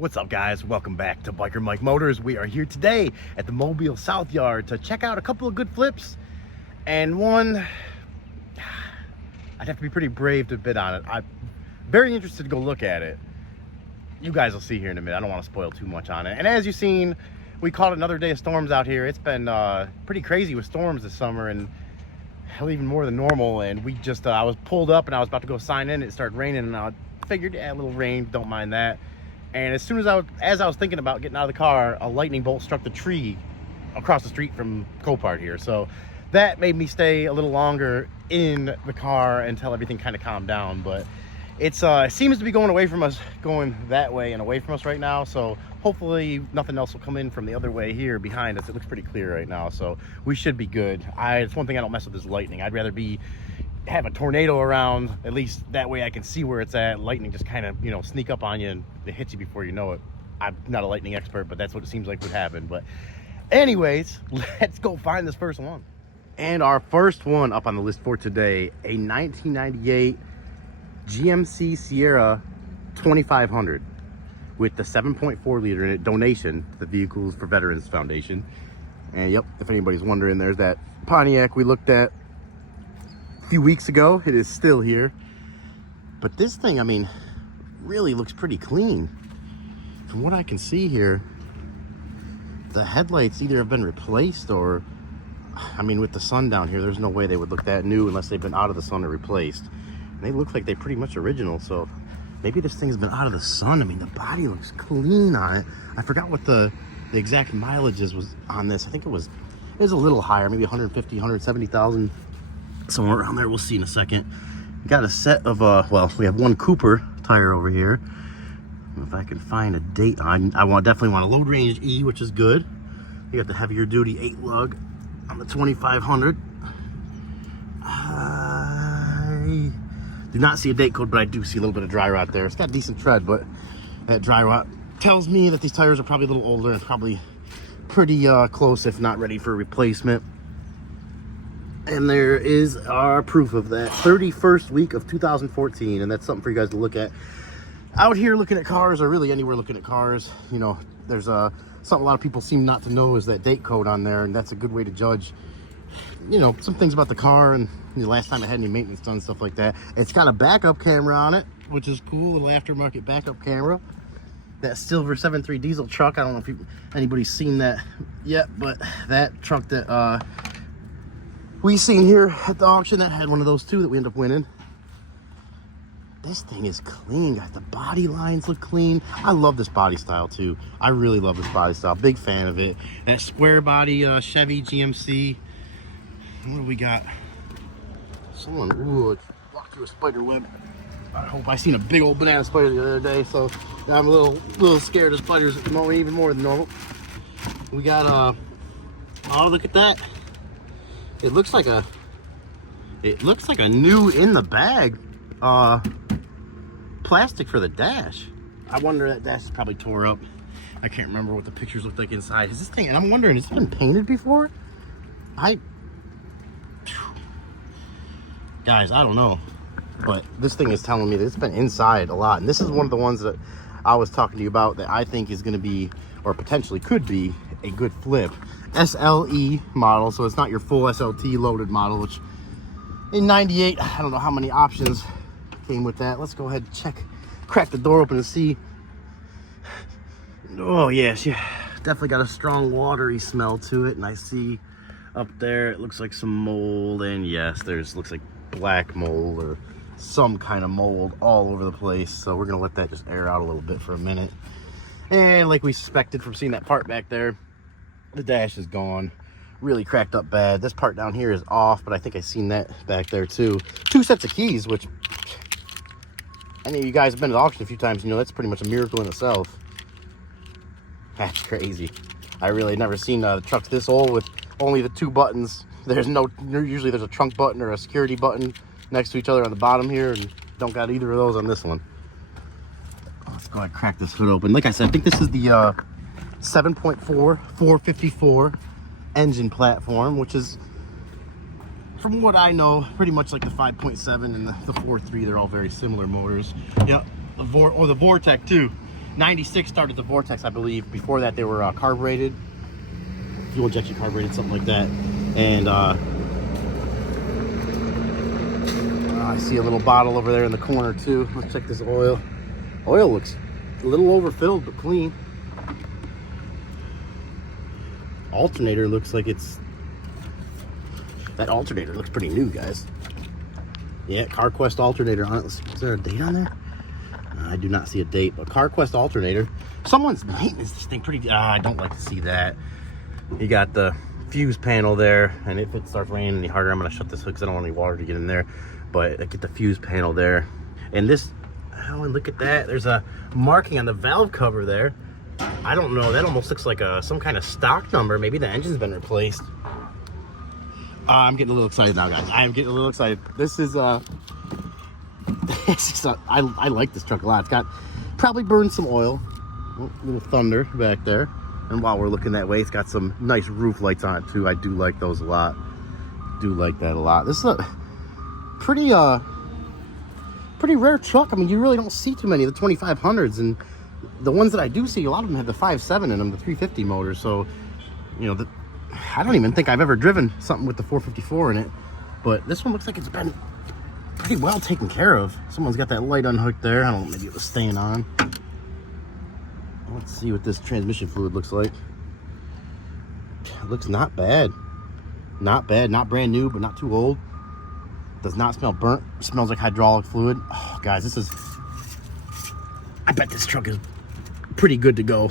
What's up, guys? Welcome back to Biker Mike Motors. We are here today at the Mobile South Yard to check out a couple of good flips, and one I'd have to be pretty brave to bid on it. I'm very interested to go look at it. You guys will see here in a minute. I don't want to spoil too much on it. And as you've seen, we caught another day of storms out here. It's been pretty crazy with storms this summer, and hell, even more than normal. And we just I was pulled up and I was about to go sign in. It started raining, and I figured, yeah, a little rain, don't mind that. And as soon as I was thinking about getting out of the car, a lightning bolt struck the tree across the street from Copart here. So that made me stay a little longer in the car until everything kind of calmed down. But it seems to be going away from us, going that way and away from us right now. So hopefully nothing else will come in from the other way here behind us. It looks pretty clear right now, so we should be good. It's one thing I don't mess with is lightning. I'd rather have a tornado around, at least that way I can see where it's at. Lightning just kind of, sneak up on you and it hits you before you know it. I'm not a lightning expert, but that's what it seems like would happen. But anyways, let's go find this first one. And our first one up on the list for today, a 1998 GMC Sierra 2500 with the 7.4 liter in it, donation to the Vehicles for Veterans Foundation. And yep, if anybody's wondering, there's that Pontiac we looked at few weeks ago. It is still here, but this thing, I mean, really looks pretty clean from what I can see here. The headlights either have been replaced or, I mean, with the sun down here, there's no way they would look that new unless they've been out of the sun or replaced. And they look like they're pretty much original, so maybe this thing's been out of the sun. I mean, the body looks clean on it. I forgot what the exact mileages was on this. I think it was a little higher, maybe 150, 170,000. Somewhere around there. We'll see in a second. We got a set of well, we have one Cooper tire over here. If I can find a date on, definitely want a load range E, which is good. You got the heavier duty 8 lug on the 2500. I do not see a date code, but I do see a little bit of dry rot there. It's got decent tread, but that dry rot tells me that these tires are probably a little older and probably pretty close, if not ready for replacement. And there is our proof of that, 31st week of 2014, and that's something for you guys to look at out here looking at cars, or really anywhere looking at cars. There's something a lot of people seem not to know is that date code on there, and that's a good way to judge some things about the car and the last time it had any maintenance done, stuff like that. It's got a backup camera on it, which is cool, a little aftermarket backup camera. That silver 7.3 diesel truck, I don't know if anybody's seen that yet, but that truck that we seen here at the auction, that had one of those too that we ended up winning. This thing is clean, guys. The body lines look clean. I love this body style too. I really love this body style. Big fan of it. That square body Chevy GMC. What do we got? Someone, ooh, walked through a spider web. I seen a big old banana spider the other day, so I'm a little scared of spiders at the moment, even more than normal. We got oh, look at that. It looks like a new in the bag plastic for the dash. I wonder, that dash is probably tore up. I can't remember what the pictures look like inside. Is this thing, and I'm wondering, has it been painted before? Guys, I don't know, but this thing is telling me that it's been inside a lot. And this is one of the ones that I was talking to you about that I think is going to be, or potentially could be, a good flip. SLE model, so it's not your full SLT loaded model, which in 98, I don't know how many options came with that. Let's go ahead and crack the door open and see. Oh yes, yeah, definitely got a strong watery smell to it. And I see up there, it looks like some mold, and yes, looks like black mold or some kind of mold all over the place. So we're gonna let that just air out a little bit for a minute. And like we suspected from seeing that part back there, the dash is gone, really cracked up bad. This part down here is off, but I think I seen that back there too. 2 sets of keys, which any of you guys have been at the auction a few times, that's pretty much a miracle in itself. That's crazy. I really never seen trucks this old with only the 2 buttons. Usually there's a trunk button or a security button next to each other on the bottom here, and don't got either of those on this one. Let's go ahead and crack this hood open. Like I said, I think this is the 7.4 454 engine platform, which is, from what I know, pretty much like the 5.7 and the 4.3. They're all very similar motors. Yep, the Vortec too. 96 started the Vortex, I believe. Before that, they were carbureted, fuel injection carbureted, something like that. And I see a little bottle over there in the corner too. Let's check this oil. Oil looks a little overfilled, but clean. Alternator looks like that alternator looks pretty new, guys. Yeah, CarQuest alternator on it. Is there a date on there? I do not see a date, but CarQuest alternator. Someone's maintenance this thing pretty. I don't like to see that. You got the fuse panel there, and if it starts raining any harder, I'm gonna shut this hook because I don't want any water to get in there. But I get the fuse panel there, and this. Oh, and look at that. There's a marking on the valve cover there. I don't know. That almost looks like some kind of stock number. Maybe the engine's been replaced. I'm getting a little excited now, guys. I am getting a little excited. This is I like this truck a lot. It's got probably burned some oil. Oh, little thunder back there. And while we're looking that way, it's got some nice roof lights on it too. I do like those a lot. Do like that a lot. This is a pretty rare truck. I mean, you really don't see too many of the 2500s, and the ones that I do see, a lot of them have the 5.7 in them, the 350 motor. So, you know, I don't even think I've ever driven something with the 454 in it, but this one looks like it's been pretty well taken care of. Someone's got that light unhooked there. I don't know, maybe it was staying on. Let's see what this transmission fluid looks like. It looks not bad. Not bad, not brand new, but not too old. Does not smell burnt. It smells like hydraulic fluid. Oh, guys, I bet this truck is pretty good to go.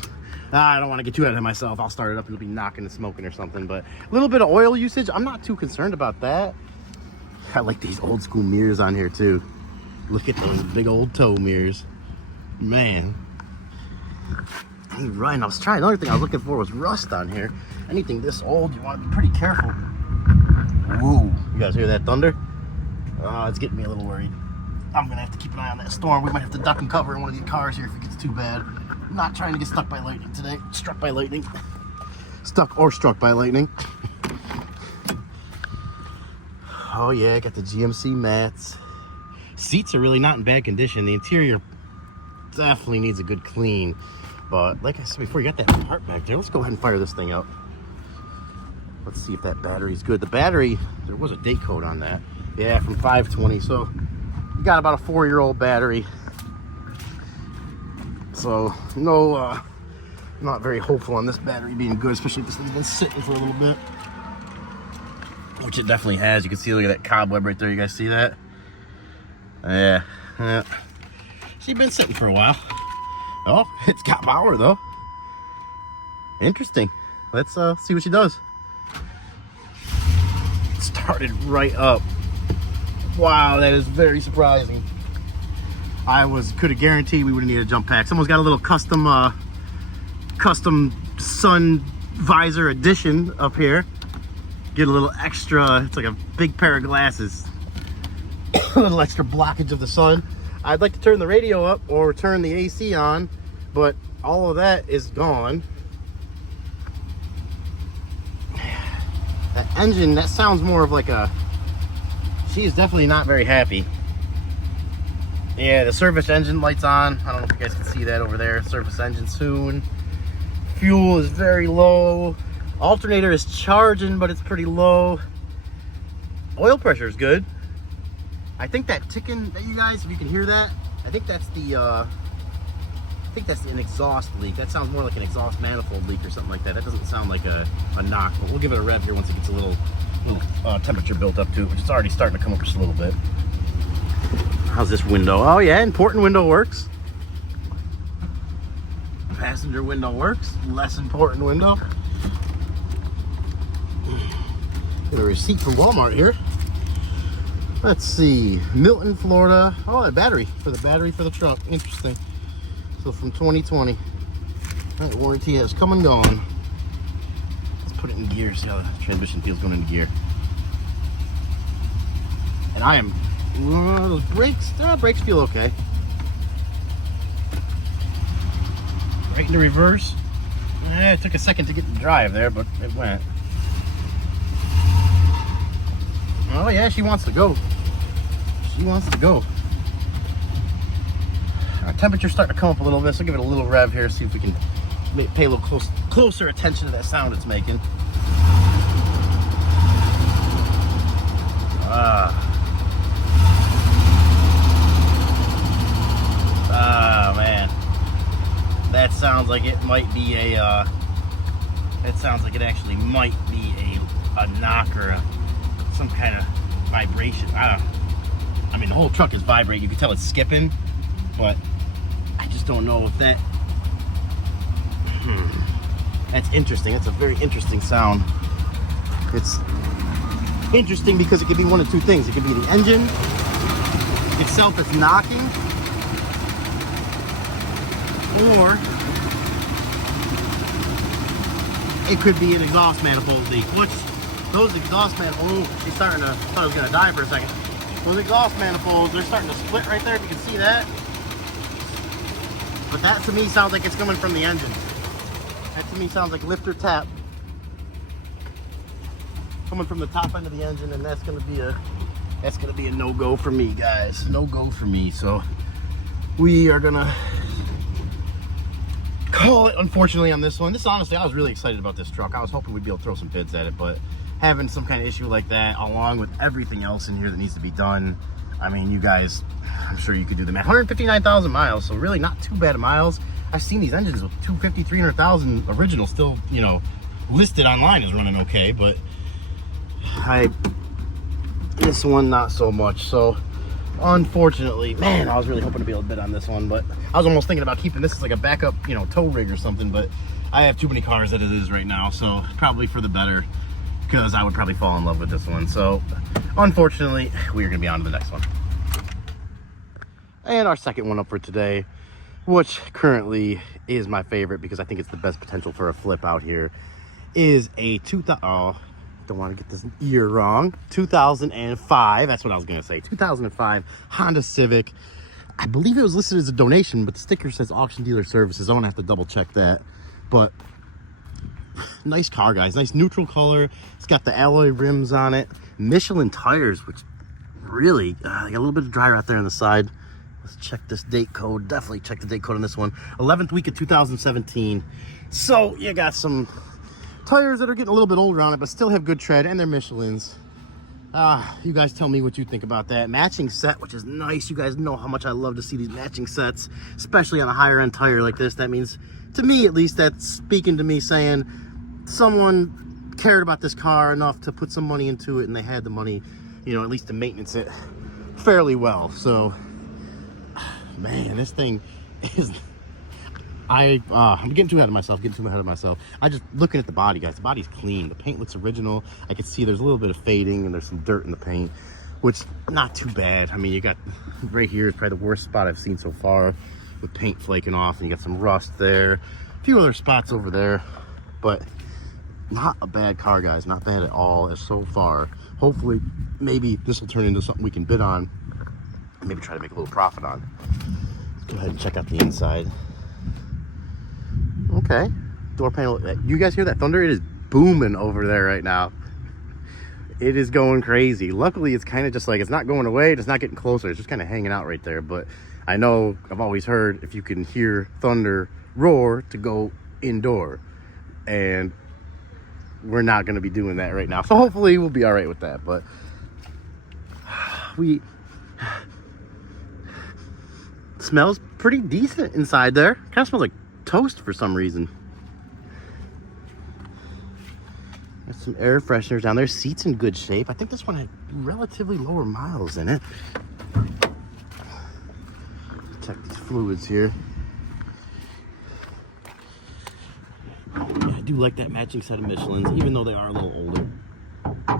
I don't want to get too ahead of myself. I'll start it up and it'll be knocking and smoking or something, but a little bit of oil usage, I'm not too concerned about that. I like these old school mirrors on here too. Look at those big old tow mirrors. Man. Hey, Ryan, another thing I was looking for was rust on here. Anything this old, you want to be pretty careful. Whoa, you guys hear that thunder? Oh, it's getting me a little worried. I'm gonna have to keep an eye on that storm. We might have to duck and cover in one of these cars here if it gets too bad. I'm not trying to get stuck by lightning today. Struck by lightning. Stuck or struck by lightning. Oh yeah, got the GMC mats. Seats are really not in bad condition. The interior definitely needs a good clean. But like I said before, you got that part back there. Let's go ahead and fire this thing up. Let's see if that battery's good. The battery, there was a date code on that. Yeah, from 520. So you got about a 4-year-old battery. So no, not very hopeful on this battery being good, especially if this thing's been sitting for a little bit. Which it definitely has. You can see, look at that cobweb right there. You guys see that? Yeah. She's been sitting for a while. Oh, it's got power though. Interesting. Let's see what she does. It started right up. Wow, that is very surprising. Could have guaranteed we would have needed a jump pack. Someone's got a little custom sun visor addition up here. Get a little extra, it's like a big pair of glasses. A little extra blockage of the sun. I'd like to turn the radio up or turn the AC on, but all of that is gone. That engine, that sounds more of like a, she is definitely not very happy. Yeah, the service engine light's on. I don't know if you guys can see that over there. Service engine soon. Fuel is very low. Alternator is charging, but it's pretty low. Oil pressure is good. I think that ticking that you guys, if you can hear that, I think that's an exhaust leak. That sounds more like an exhaust manifold leak or something like that. That doesn't sound like a knock, but we'll give it a rev here once it gets a little temperature built up to it, which is already starting to come up just a little bit. How's this window? Oh yeah, important window works. Passenger window works. Less important window. Get a receipt from Walmart here. Let's see, Milton, Florida. Oh, a battery for the truck. Interesting. So from 2020. That warranty has come and gone. Let's put it in gear, see how the transmission feels going into gear. And I am, those brakes feel okay. Right into reverse. It took a second to get the drive there, but it went. Oh yeah, she wants to go. She wants to go. Temperature's starting to come up a little bit, so give it a little rev here, see if we can pay a little closer attention to that sound it's making. Man, that sounds like it might be a it sounds like it actually might be a knock or some kind of vibration. I mean, the whole truck is vibrating. You can tell it's skipping, but I just don't know if that. That's interesting. That's a very interesting sound. It's interesting because it could be one of two things. It could be the engine itself that's knocking, or it could be an exhaust manifold leak. Which those exhaust manifolds, they're starting to. I thought I was gonna die for a second. Those exhaust manifolds, they're starting to split right there. If you can see that. But that to me sounds like it's coming from the engine. That to me sounds like lift or tap coming from the top end of the engine, and that's gonna be a no-go for me, guys. No-go for me. So we are gonna call it, unfortunately, on this one. This, honestly, I was really excited about this truck. I was hoping we'd be able to throw some bids at it, but having some kind of issue like that, along with everything else in here that needs to be done, I mean, you guys, I'm sure you could do the math. 159,000 miles, so really not too bad of miles. I've seen these engines with 250, 300,000 original still, you know, listed online as running okay, but this one not so much. So unfortunately, man, I was really hoping to be able to bid on this one, but I was almost thinking about keeping this as like a backup, you know, tow rig or something, but I have too many cars that it is right now, so probably for the better, because I would probably fall in love with this one. So unfortunately, we are going to be on to the next one. And our second one up for today, which currently is my favorite because I think it's the best potential for a flip out here, is a 2000, oh, don't want to get this year wrong, 2005, that's what I was going to say, 2005 Honda Civic. I believe it was listed as a donation, but the sticker says auction dealer services. I'm going to have to double check that. But nice car, guys. Nice neutral color. It's got the alloy rims on it. Michelin tires, which really got a little bit of dry rot there on the side. Let's check this date code. Definitely check the date code on this one. 11th week of 2017. So you got some tires that are getting a little bit older on it, but still have good tread, and they're Michelins. You guys tell me what you think about that. Matching set, which is nice. You guys know how much I love to see these matching sets, especially on a higher end tire like this. That means, to me at least, that's speaking to me saying someone cared about this car enough to put some money into it, and they had the money, you know, at least to maintenance it fairly well. So man, this thing is, I'm getting too ahead of myself. I just, looking at the body, guys, the body's clean. The paint looks original. I can see there's a little bit of fading and there's some dirt in the paint, which not too bad. I mean, you got right here is probably the worst spot I've seen so far with paint flaking off, and you got some rust there, a few other spots over there, but not a bad car, guys. Not bad at all as so far. Hopefully, maybe this will turn into something we can bid on and maybe try to make a little profit on. Let's go ahead and check out the inside. Okay, door panel. You guys hear that thunder? It is booming over there right now. It is going crazy. Luckily, it's kind of just like, it's not going away, it's not getting closer, it's just kind of hanging out right there. But I know, I've always heard, if you can hear thunder roar, to go indoor, and we're not going to be doing that right now. So hopefully we'll be all right with that. But smells pretty decent inside there. Kind of smells like toast for some reason. There's some air fresheners down there. Seats in good shape. I think this one had relatively lower miles in it. Check these fluids here. Yeah, I do like that matching set of Michelins, even though they are a little older. Oh,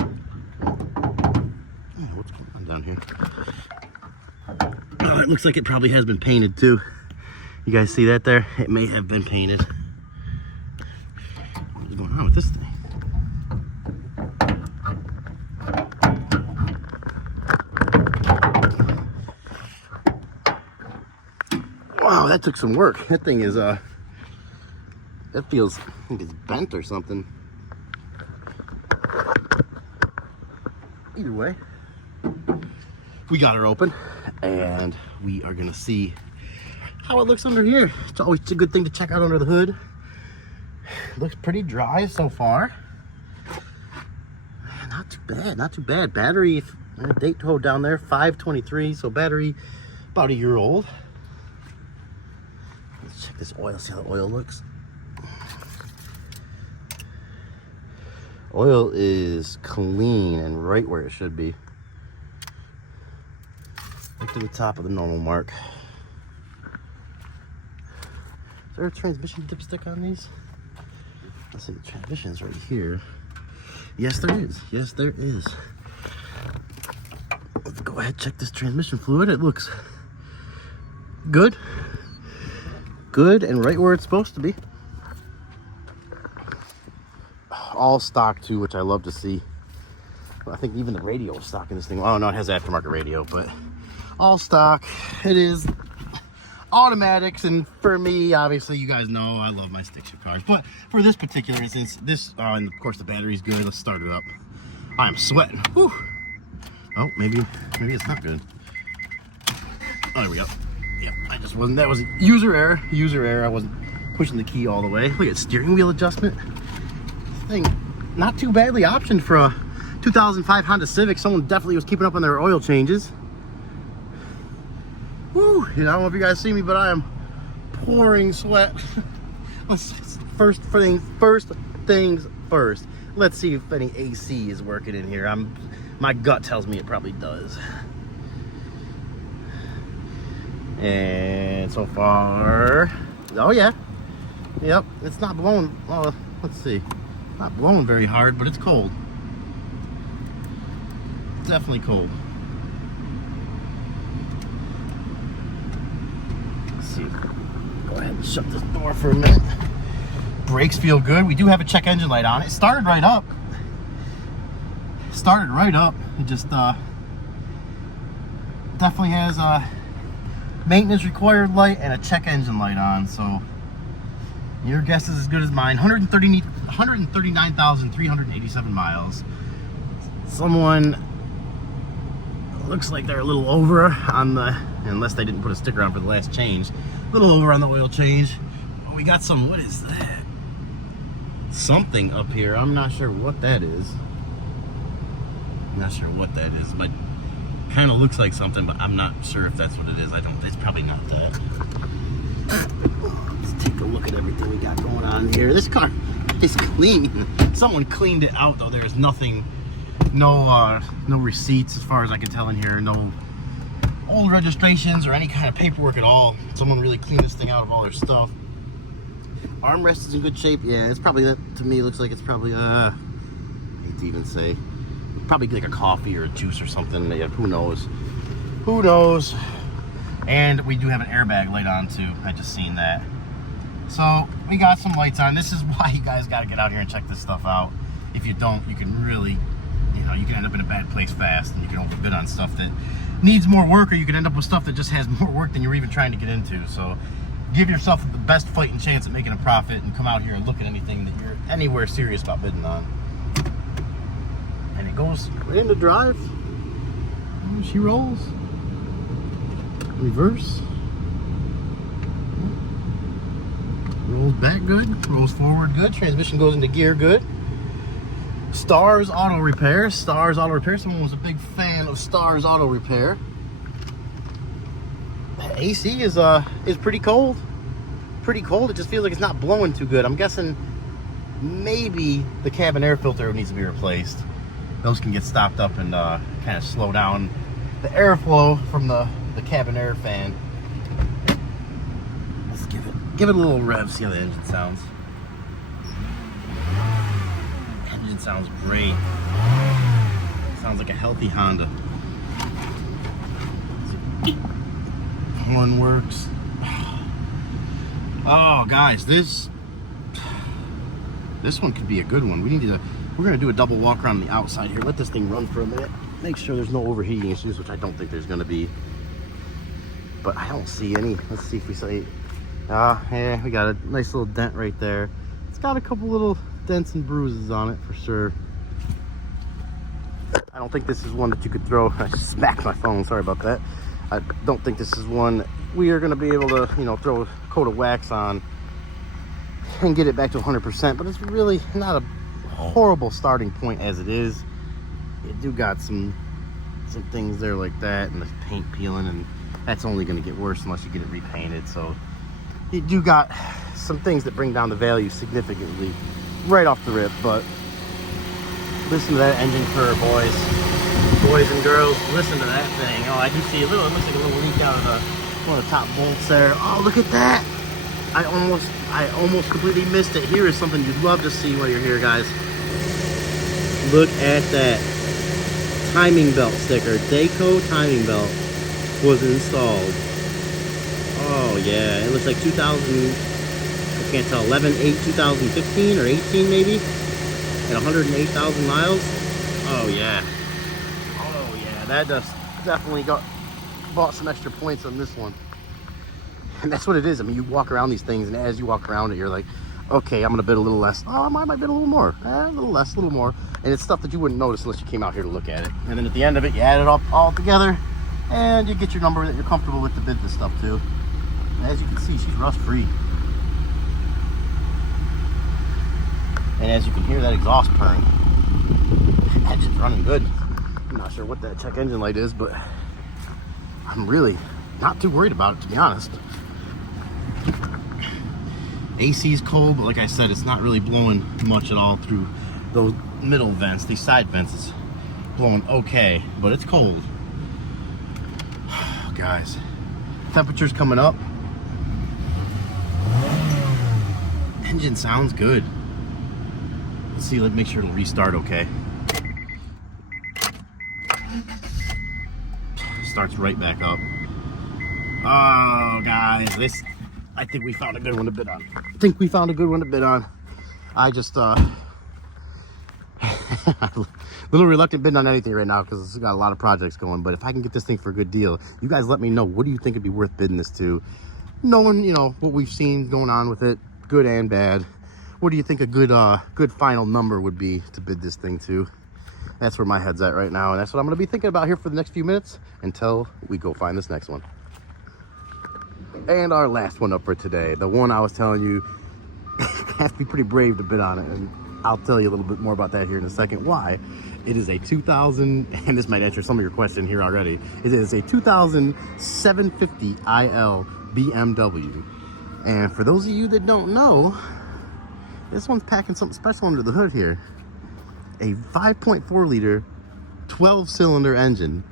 what's going on down here? Oh, it looks like it probably has been painted too. You guys see that there? It may have been painted. What's going on with this thing? Wow, that took some work. That thing is, that feels like it's bent or something. Either way, we got her open, and we are gonna see how it looks under here. It's always a good thing to check out under the hood. Looks pretty dry so far. Not too bad, not too bad. Battery, date code down there, 523, so battery about a year old. Let's check this oil, see how the oil looks. Oil is clean and right where it should be. Up to the top of the normal mark. Is there a transmission dipstick on these? Let's see, the transmission's right here. Yes, there is. Yes, there is. Let's go ahead and check this transmission fluid. It looks good. Good and right where it's supposed to be. All stock too, which I love to see. I think even the radio is stock in this thing. Oh no, it has aftermarket radio, but all stock. It is automatics, and for me, obviously, you guys know I love my stick shift cars. But for this particular instance, this, and of course the battery's good. Let's start it up. I am sweating. Whew. Oh, maybe it's not good. Oh, there we go. Yep, I just wasn't. That was user error. User error. I wasn't pushing the key all the way. Look at steering wheel adjustment. This thing, not too badly optioned for a 2005 Honda Civic. Someone definitely was keeping up on their oil changes. Woo! I don't know if you guys see me, but I am pouring sweat. First things first. Let's see if any AC is working in here. My gut tells me it probably does. And so far, oh yeah, yep, it's not blowing. Well, let's see, not blowing very hard, but it's cold. It's definitely cold. Let's see. Go ahead and shut this door for a minute. Brakes feel good. We do have a check engine light on. It started right up. Started right up. It just definitely has a maintenance required light and a check engine light on. So your guess is as good as mine. 139,387 miles. Someone looks like they're a little over on the, unless they didn't put a sticker on for the last change, a little over on the oil change. We got some, what is that? Something up here. I'm not sure what that is. Not sure what that is, but kind of looks like something, but I'm not sure if that's what it is. It's probably not that. Let's take a look at everything we got going on here. This car is clean. Someone cleaned it out though. There's nothing, no receipts as far as I can tell in here. No old registrations or any kind of paperwork at all. Someone really cleaned this thing out of all their stuff. Armrest is in good shape. Yeah, it's probably, that to me looks like it's probably I hate to even say, probably like a coffee or a juice or something. Yeah, who knows? Who knows? And we do have an airbag light on too. I just seen that. So we got some lights on. This is why you guys got to get out here and check this stuff out. If you don't, you can really, you can end up in a bad place fast, and you can overbid on stuff that needs more work, or you can end up with stuff that just has more work than you're even trying to get into. So give yourself the best fighting chance at making a profit, and come out here and look at anything that you're anywhere serious about bidding on. And it goes right into drive. And she rolls. Reverse. Rolls back good. Rolls forward good. Transmission goes into gear good. Stars Auto Repair. Stars Auto Repair. Someone was a big fan of Stars Auto Repair. AC is pretty cold. Pretty cold. It just feels like it's not blowing too good. I'm guessing maybe the cabin air filter needs to be replaced. Those can get stopped up and kind of slow down the airflow from the cabin air fan. Let's give it a little rev, see how the engine sounds. Engine sounds great. Sounds like a healthy Honda. One works. Oh guys, this one could be a good one. We're gonna do a double walk around the outside here. Let this thing run for a minute. Make sure there's no overheating issues, which I don't think there's gonna be. But I don't see any. Let's see if we say, yeah, we got a nice little dent right there. It's got a couple little dents and bruises on it for sure. I don't think this is one that you could throw. I just smacked my phone, sorry about that. I don't think this is one we are going to be able to, you know, throw a coat of wax on and get it back to 100%, but it's really not a horrible starting point as it is. You do got some things there like that, and the paint peeling, and that's only going to get worse unless you get it repainted. So you do got some things that bring down the value significantly right off the rip. But listen to that engine purr, boys and girls. Listen to that thing. Oh, I do see a little, it looks like a little leak out of one of the top bolts there. Oh, look at that. I almost completely missed it. Here is something you'd love to see while you're here, guys. Look at that timing belt sticker. Dayco timing belt was installed. Oh yeah, it looks like 2000, I can't tell, 11/8/2015 or 18 maybe, at 108,000 miles. Oh yeah, that just definitely bought some extra points on this one. And that's what it is. I mean, you walk around these things, and as you walk around it, you're like, okay, I'm gonna bid a little less. Oh, I might bid a little more. A little less, a little more. And it's stuff that you wouldn't notice unless you came out here to look at it. And then at the end of it, you add it up all together, and you get your number that you're comfortable with to bid this stuff to. And as you can see, she's rust-free. And as you can hear that exhaust purring, the engine's running good. I'm not sure what that check engine light is, but I'm really not too worried about it, to be honest. AC's cold, but like I said, it's not really blowing much at all through those middle vents. These side vents is blowing okay, but it's cold. Guys, temperature's coming up. Engine sounds good. Let's see, let's make sure it'll restart okay. Starts right back up. Oh, guys, I think we found a good one to bid on. I just, a little reluctant bidding on anything right now because it's got a lot of projects going. But if I can get this thing for a good deal, you guys let me know. What do you think it'd be worth bidding this to? Knowing, you know, what we've seen going on with it, good and bad. What do you think a good final number would be to bid this thing to? That's where my head's at right now, and that's what I'm going to be thinking about here for the next few minutes until we go find this next one. And our last one up for today, the one I was telling you, have to be pretty brave to bid on it, and I'll tell you a little bit more about that here in a second. Why? It is a 2000, and this might answer some of your question here already. It is a 2000 750 IL BMW, and for those of you that don't know, this one's packing something special under the hood here. A 5.4 liter 12-cylinder engine.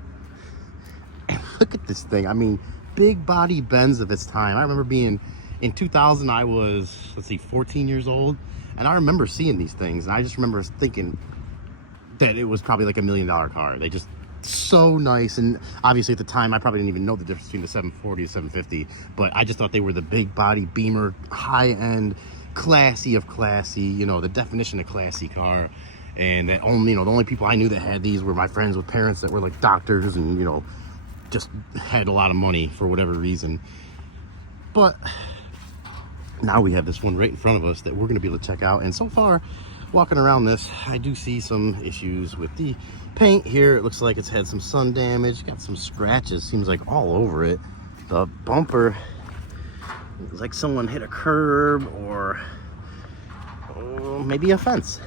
And look at this thing. I mean, big body Benz of its time. I remember being in 2000, I was, let's see, 14 years old, and I remember seeing these things, and I just remember thinking that it was probably like $1 million car. They just so nice. And obviously at the time I probably didn't even know the difference between the 740 and 750, but I just thought they were the big body Beamer, high-end, classy of classy, you know, the definition of classy car. And that only, you know, the only people I knew that had these were my friends with parents that were like doctors and, you know, just had a lot of money for whatever reason. But now we have this one right in front of us that we're going to be able to check out. And so far, walking around this, I do see some issues with the paint here. It looks like it's had some sun damage, got some scratches, seems like all over it. The bumper, it's like someone hit a curb or maybe a fence.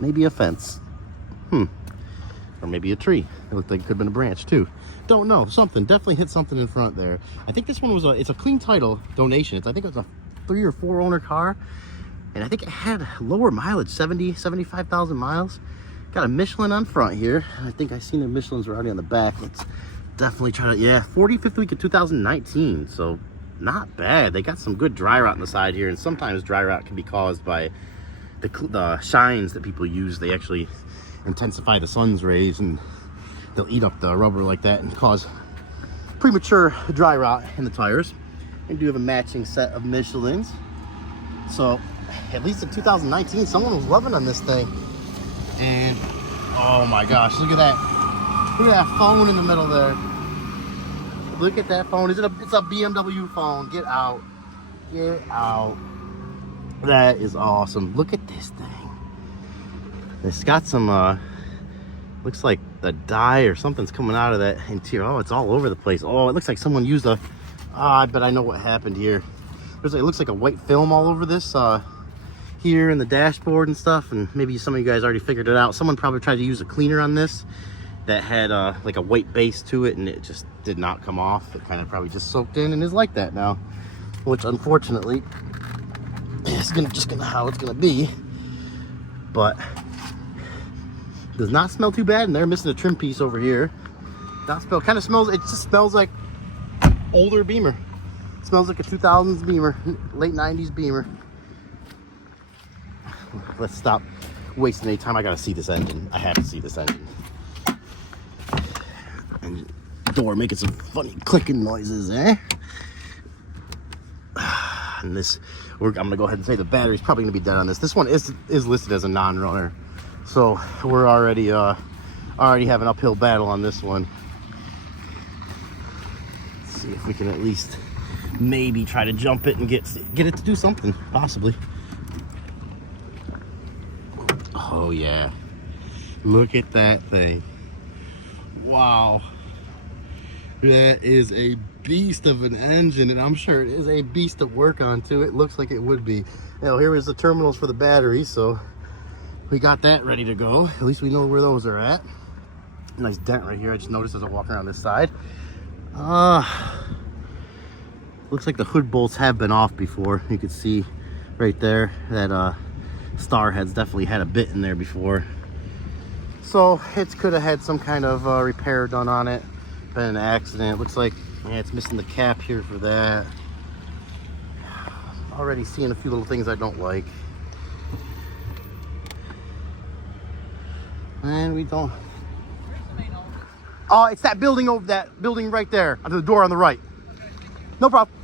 Maybe a fence. Or maybe a tree. It looked like it could have been a branch too. Don't know. Something. Definitely hit something in front there. I think this one was it's a clean title donation. I think it was a 3 or 4 owner car. And I think it had lower mileage, 75,000 miles. Got a Michelin on front here. I think I seen the Michelins were already on the back. Let's definitely try to, yeah, 45th week of 2019. So not bad. They got some good dry rot on the side here. And sometimes dry rot can be caused by the shines that people use. They actually intensify the sun's rays and they'll eat up the rubber like that and cause premature dry rot in the tires. And do have a matching set of Michelins. So at least in 2019, someone was loving on this thing. And oh my gosh, look at that. Look at that phone in the middle there. Look at that phone. It's a BMW phone. Get out. Get out. That is awesome. Look at this thing. It's got some Looks like the dye or something's coming out of that interior. Oh, it's all over the place. Oh, it looks like someone used a, I bet I know what happened here. It looks like a white film all over this here in the dashboard and stuff, and maybe some of you guys already figured it out. Someone probably tried to use a cleaner on this that had like a white base to it, and it just did not come off. It kind of probably just soaked in and is like that now, which unfortunately is just gonna how it's gonna be. But does not smell too bad, and they're missing a trim piece over here. Not smell, kind of smells, it just smells like older Beamer. It smells like a 2000s Beamer, late 90s Beamer. Let's stop wasting any time. I gotta see this engine. I have to see this engine. And door making some funny clicking noises, eh? And this, I'm gonna go ahead and say the battery's probably gonna be dead on this. This one is listed as a non-runner, so we're already have an uphill battle on this one. Let's see if we can at least maybe try to jump it and get it to do something, possibly. Oh yeah, look at that thing. Wow, that is a beast of an engine, and I'm sure it is a beast to work on too. It looks like it would be. Now here is the terminals for the battery, so we got that ready to go. At least we know where those are at. Nice dent right here. I just noticed as I walk around this side. Looks like the hood bolts have been off before. You can see right there that star head's definitely had a bit in there before, so it could have had some kind of repair done on it. Been an accident. Looks like, yeah, it's missing the cap here for that. Already seeing a few little things I don't like, and we don't. Oh, it's that building over, that building right there under the door on the right. No problem.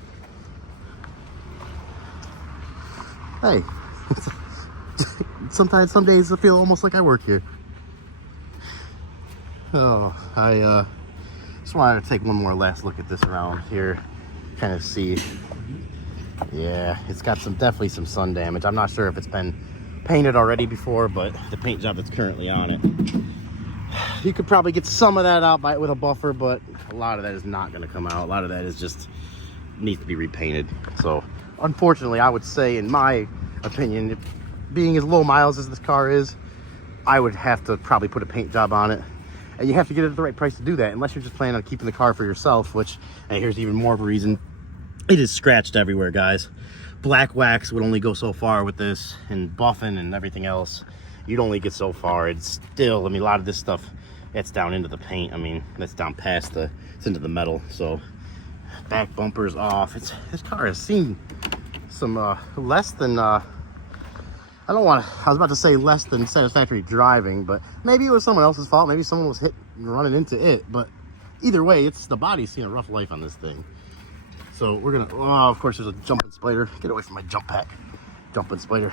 Hey. Sometimes, some days I feel almost like I work here. Oh, I just wanted to take one more last look at this around here, kind of see. Yeah, it's got definitely some sun damage. I'm not sure if it's been painted already before, but the paint job that's currently on it, you could probably get some of that out with a buffer, but a lot of that is not going to come out. A lot of that is just needs to be repainted. So unfortunately, I would say, in my opinion, being as low miles as this car is, I would have to probably put a paint job on it, and you have to get it at the right price to do that, unless you're just planning on keeping the car for yourself, which, and here's even more of a reason, it is scratched everywhere, guys. Black wax would only go so far with this, and buffing and everything else, you'd only get so far. It's still, I mean, a lot of this stuff, it's down into the paint. I mean, that's down past it's into the metal. So back bumper's off. This car has seen some less than I was about to say less than satisfactory driving, but maybe it was someone else's fault. Maybe someone was hit running into it. But either way, the body's seen a rough life on this thing. So we're gonna, oh, of course there's a jumping spider. Get away from my jump pack. Jumping spider.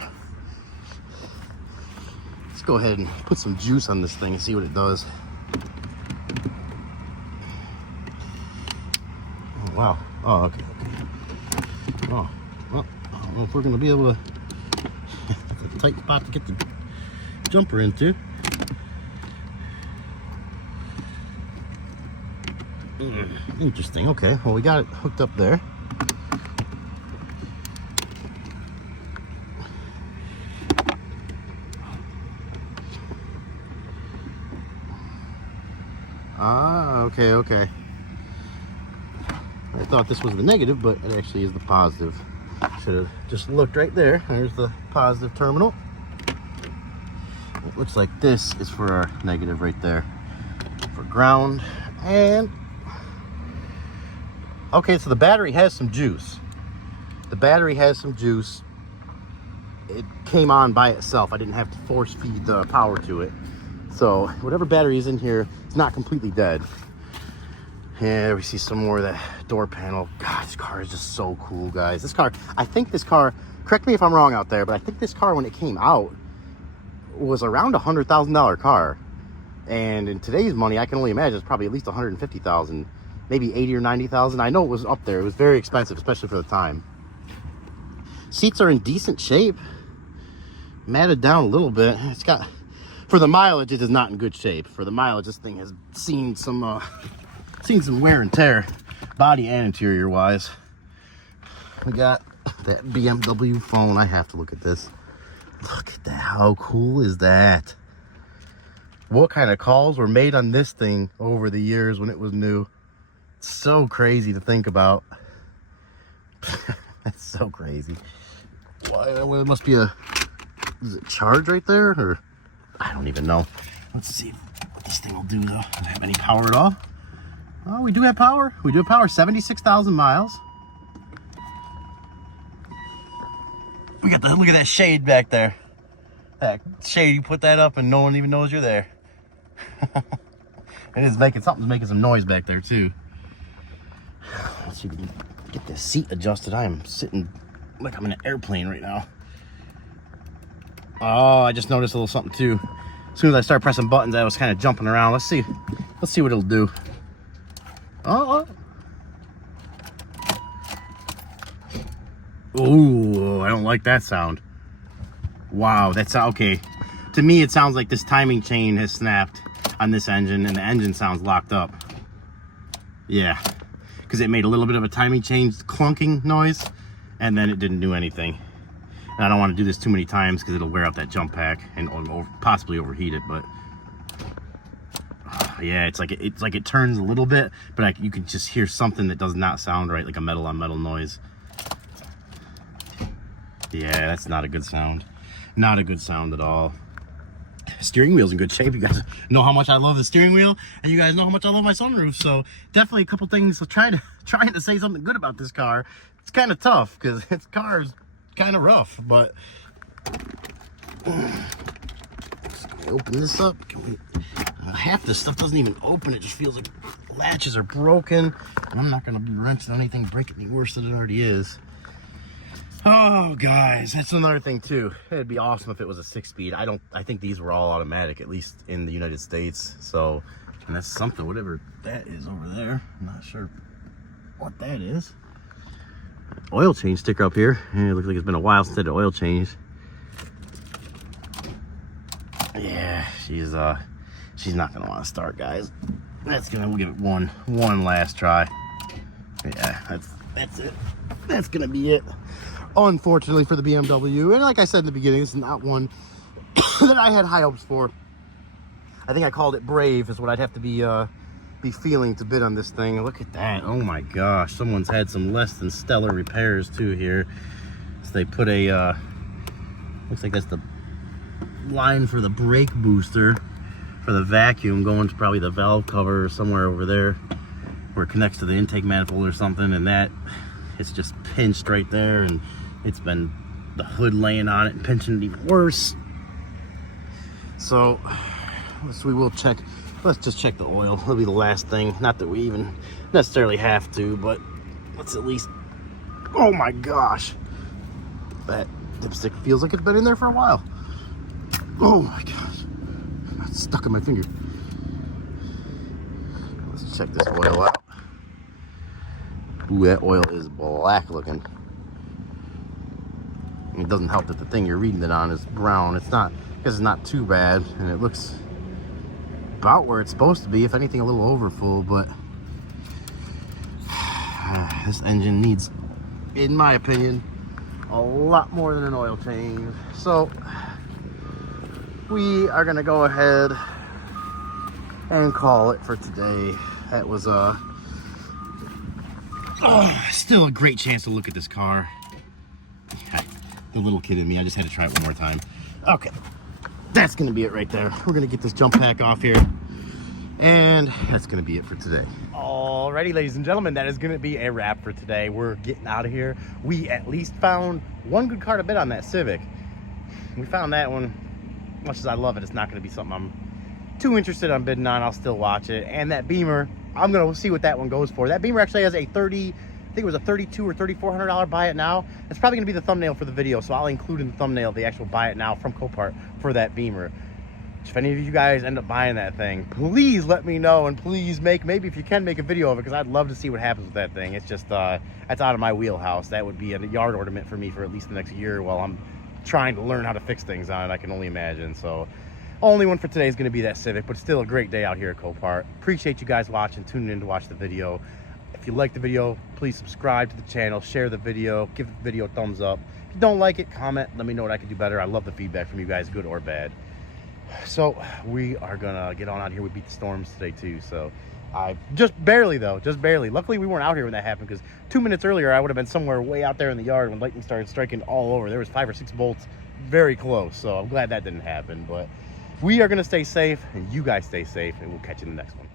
Let's go ahead and put some juice on this thing and see what it does. Oh, wow. Oh, okay. Oh, well, I don't know if we're gonna be able to, that's a tight spot to get the jumper into. Interesting. Okay, well, we got it hooked up there. Ah, okay. I thought this was the negative, but it actually is the positive. Should have just looked right there. There's the positive terminal. It looks like this is for our negative right there, for ground. And okay, so the battery has some juice. It came on by itself. I didn't have to force feed the power to it. So whatever battery is in here, it's not completely dead. Yeah, we see some more of that door panel. God, this car is just so cool, guys. This car, I think this car, correct me if I'm wrong out there, but I think this car, when it came out, was around a $100,000 car. And in today's money, I can only imagine it's probably at least 150,000, maybe 80 or 90,000. I know it was up there. It was very expensive, especially for the time. Seats are in decent shape. Matted down a little bit. It's got For the mileage, it is not in good shape. For the mileage, this thing has seen some wear and tear, body and interior wise. We got that BMW phone. I have to look at this. Look at that. How cool is that? What kind of calls were made on this thing over the years when it was new? It's so crazy to think about. That's so crazy. Well, it must be a... Is it charge right there? Or I don't even know. Let's see what this thing will do though. Does it have any power at all? Oh, we do have power. We do have power. 76,000 miles. We got the... Look at that shade back there. That shade, you put that up and no one even knows you're there. It is making... Something's making some noise back there too. Let's see if we can get this seat adjusted. I am sitting like I'm in an airplane right now. Oh, I just noticed a little something too. As soon as I start pressing buttons, I was kind of jumping around. Let's see what it'll do. Oh. Ooh, I don't like that sound. Wow, that's okay. To me, it sounds like this timing chain has snapped on this engine, and the engine sounds locked up. Yeah, because it made a little bit of a timing chain clunking noise, and then it didn't do anything. And I don't want to do this too many times because it'll wear out that jump pack and possibly overheat it. But yeah, it's like it turns a little bit, but you can just hear something that does not sound right, like a metal on metal noise. Yeah, that's not a good sound. Not a good sound at all. Steering wheel's in good shape. You guys know how much I love the steering wheel, and you guys know how much I love my sunroof. So definitely a couple things. Trying to say something good about this car. It's kind of tough because this car is kind of rough, but open this up. Half this stuff doesn't even open. It just feels like latches are broken, and I'm not going to be wrenching anything, break it any worse than it already is. Oh, guys, that's another thing too. It'd be awesome if it was a 6-speed. I think these were all automatic, at least in the United States. So, and that's something, whatever that is over there. I'm not sure what that is. Oil change sticker up here. It looks like it's been a while since I did oil change. Yeah, she's not gonna want to start, guys. We'll give it one last try. Yeah, that's it. That's gonna be it. Unfortunately for the BMW, and like I said in the beginning, this is not one that I had high hopes for. I think I called it brave is what I'd have to be feeling to bid on this thing. Look at that. Oh my gosh, someone's had some less than stellar repairs too here. So they put a looks like that's the line for the brake booster for the vacuum going to probably the valve cover or somewhere over there where it connects to the intake manifold or something, and that it's just pinched right there, and it's been the hood laying on it and pinching it even worse. So we will check. Let's just check the oil. That'll be the last thing. Not that we even necessarily have to, but let's at least... Oh my gosh. That dipstick feels like it's been in there for a while. Oh my gosh. It's stuck in my finger. Let's check this oil out. Ooh, that oil is black looking. It doesn't help that the thing you're reading it on is brown. It's not, because it's not too bad, and it looks about where it's supposed to be, if anything a little over full, but this engine needs, in my opinion, a lot more than an oil change. So we are gonna go ahead and call it for today. That was still a great chance to look at this car. The little kid in me, I just had to try it one more time. Okay, that's gonna be it right there. We're gonna get this jump pack off here, and that's gonna be it for today. Alrighty, ladies and gentlemen, that is gonna be a wrap for today. We're getting out of here. We at least found one good car to bid on, that Civic. We found that one. Much as I love it, it's not gonna be something I'm too interested in bidding on. I'll still watch it. And that Beamer, I'm gonna see what that one goes for. That Beamer actually has a I think it was a $3,200 or $3,400 buy it now. It's probably gonna be the thumbnail for the video, so I'll include in the thumbnail the actual buy it now from Copart for that Beamer. If any of you guys end up buying that thing, please let me know, and please maybe if you can make a video of it, because I'd love to see what happens with that thing. It's just that's out of my wheelhouse. That would be a yard ornament for me for at least the next year while I'm trying to learn how to fix things on it. I can only imagine. So Only one for today is going to be that Civic, but still a great day out here at Copart. Appreciate you guys watching, tuning in to watch the video. If you like the video, please subscribe to the channel, share the video, give the video a thumbs up. If you don't like it, comment, let me know what I can do better. I love the feedback from you guys, good or bad. So we are gonna get on out here. We beat the storms today too, so I just barely. Luckily we weren't out here when that happened, because 2 minutes earlier I would have been somewhere way out there in the yard when lightning started striking all over. There was 5 or 6 bolts very close, so I'm glad that didn't happen. But we are gonna stay safe, and you guys stay safe, and we'll catch you in the next one.